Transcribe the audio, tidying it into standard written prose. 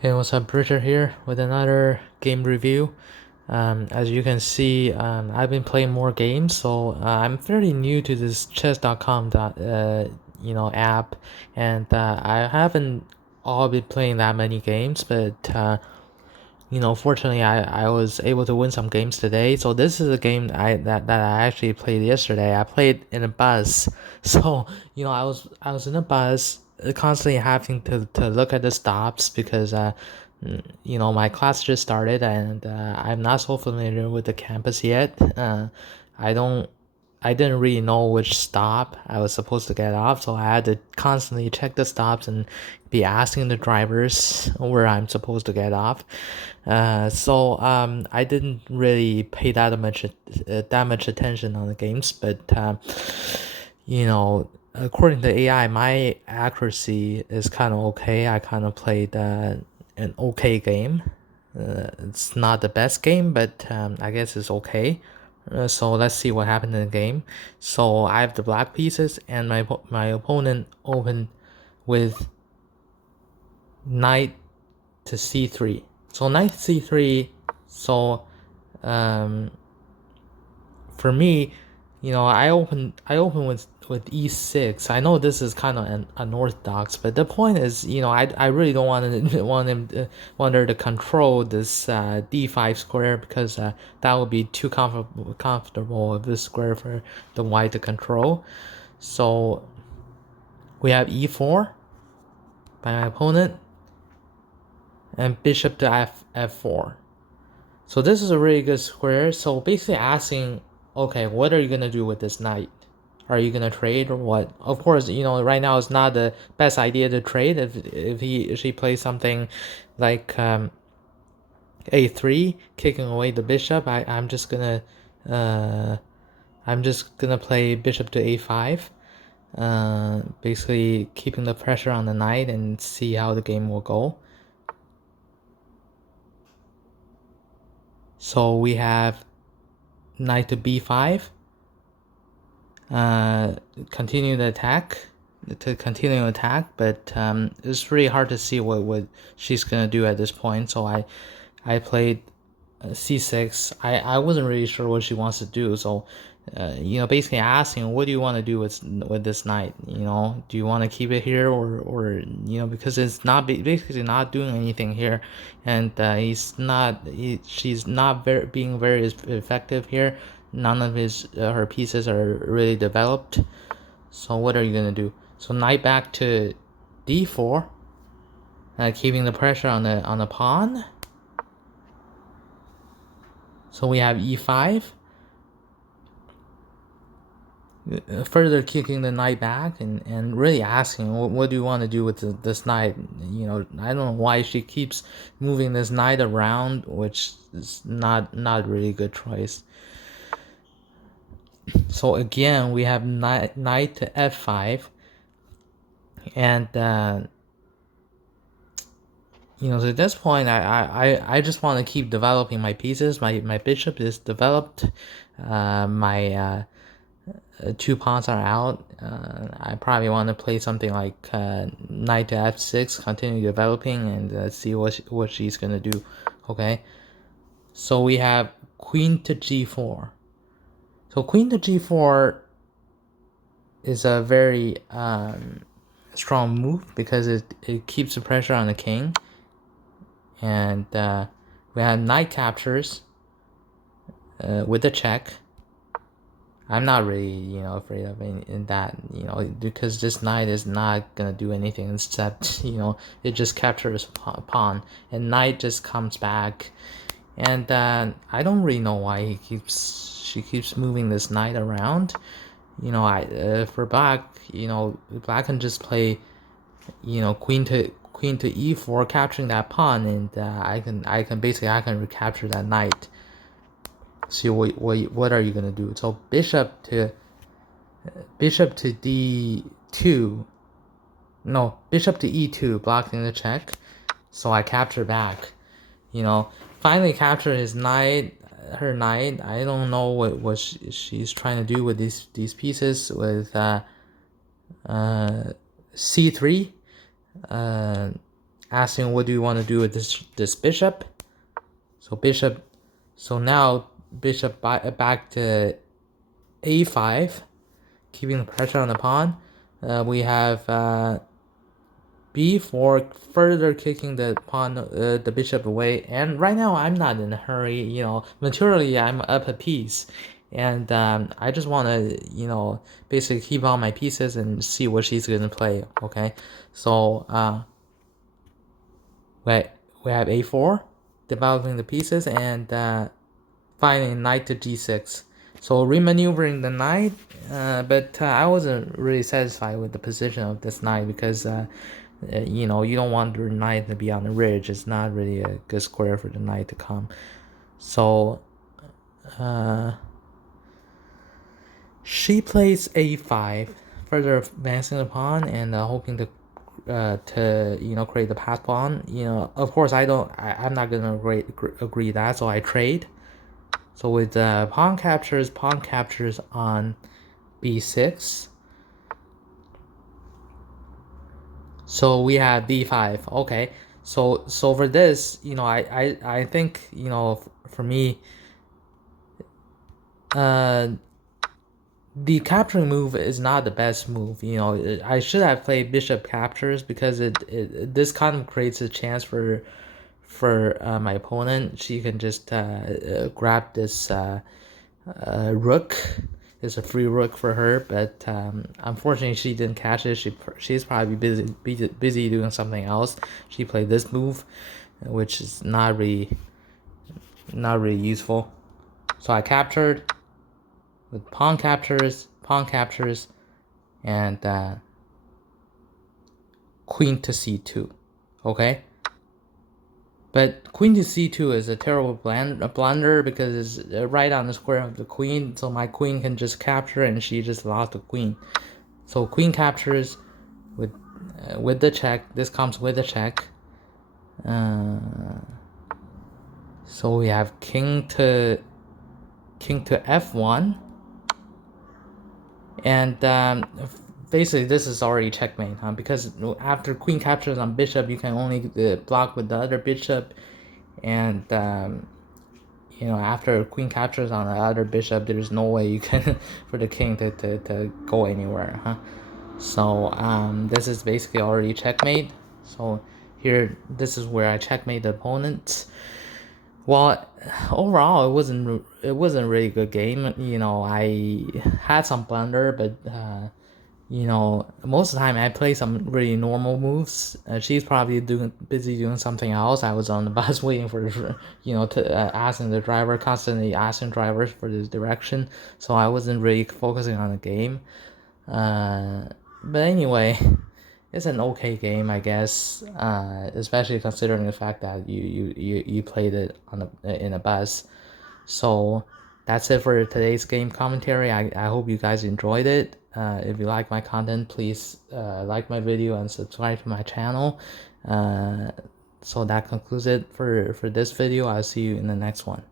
Hey, what's up, Bridger here with another game review. As you can see, I've been playing more games, so I'm fairly new to this chess.com app, and I haven't all been playing that many games, but fortunately, I was able to win some games today. So this is a game that I actually played yesterday. I played in a bus, so I was in a bus, constantly having to look at the stops because my class just started and I'm not so familiar with the campus yet. I don't I didn't really know which stop I was supposed to get off, so I had to constantly check the stops and be asking the drivers where I'm supposed to get off. So I didn't really pay that much attention on the games, but according to AI, my accuracy is kind of okay. I kind of played an okay game. It's not the best game, but I guess it's okay. So let's see what happened in the game. So I have the black pieces, and my opponent opened with knight to c3. So knight c3. So um, for me, I open with e6. I know this is kind of unorthodox, but the point is, I really don't want to, want her to control this d5 square because that would be too comfortable of this square for the white to control. So we have e4 by my opponent and bishop to f4. So this is a really good square. So basically asking, okay, what are you gonna do with this knight? Are you gonna trade or what? Of course, right now it's not the best idea to trade if she plays something like a3, kicking away the bishop. I'm just gonna play bishop to a5, basically keeping the pressure on the knight and see how the game will go. So we have knight to b5, continue the attack, but it's really hard to see what she's gonna do at this point. So I played c6. I wasn't really sure what she wants to do. So basically asking, what do you want to do with this knight? Do you want to keep it here or because it's not basically not doing anything here, and she's not being very effective here. None of her pieces are really developed. So what are you gonna do? So knight back to d4, keeping the pressure on the pawn. So we have e5, further kicking the knight back and really asking, what do you want to do with this knight? I don't know why she keeps moving this knight around, which is not really good choice. So again, we have knight to f5, and so at this point, I just want to keep developing my pieces. My bishop is developed. My two pawns are out. I probably want to play something like knight to f6, continue developing, and see what she's gonna do. Okay, so we have queen to g4. So queen to g4 is a very strong move because it keeps the pressure on the king, and we have knight captures with the check. I'm not really, afraid of in that, because this knight is not gonna do anything except, it just captures pawn, and knight just comes back, and I don't really know why she keeps moving this knight around. For black, black can just play, queen to e4, capturing that pawn, and I can basically recapture that knight. See what are you gonna do? So bishop to d2. No, bishop to e2, blocking the check. So I capture back. Finally capture his knight, her knight. I don't know what she's trying to do with these pieces with c3. asking what do you want to do with this bishop. So bishop, so now bishop back to a5, keeping the pressure on the pawn. We have b4, further kicking the pawn, the bishop away. And right now I'm not in a hurry. You know, materially I'm up a piece, and I just want to, you know, basically keep on my pieces and see what she's gonna play. Okay, so we have a4, developing the pieces, and finding knight to g6. So remaneuvering the knight, but I wasn't really satisfied with the position of this knight because you know, you don't want your knight to be on the ridge. It's not really a good square for the knight to come. So she plays a5, further advancing the pawn and hoping to you know, create the pass pawn. You know, of course I'm not gonna agree that, so I trade. So with pawn captures on b6. So we have b5. Okay, so for this, you know, I think, you know, for me, the capturing move is not the best move. You know, I should have played bishop captures because this kind of creates a chance for my opponent. She can just grab this rook. It's a free rook for her, but unfortunately she didn't catch it. She's probably busy doing something else. She played this move, which is not really useful. So I captured with pawn captures, and queen to c2. Okay. But queen to c2 is a terrible blunder because it's right on the square of the queen, so my queen can just capture and she just lost the queen. So queen captures with the check. This comes with a check. So we have king to f1, and basically this is already checkmate, huh? Because after queen captures on bishop, you can only block with the other bishop, and you know, after queen captures on the other bishop, there's no way you can for the king to go anywhere, huh? So this is basically already checkmate. So here, this is where I checkmate the opponent. Well, overall, it wasn't a really good game. You know, I had some blunder, but you know, most of the time I play some really normal moves. She's probably busy doing something else. I was on the bus waiting for, you know, to asking the driver, constantly asking drivers for this direction. So I wasn't really focusing on the game. But anyway, it's an okay game, I guess. Especially considering the fact that you played it on in a bus. So that's it for today's game commentary. I hope you guys enjoyed it. If you like my content, please like my video and subscribe to my channel. So that concludes it for this video. I'll see you in the next one.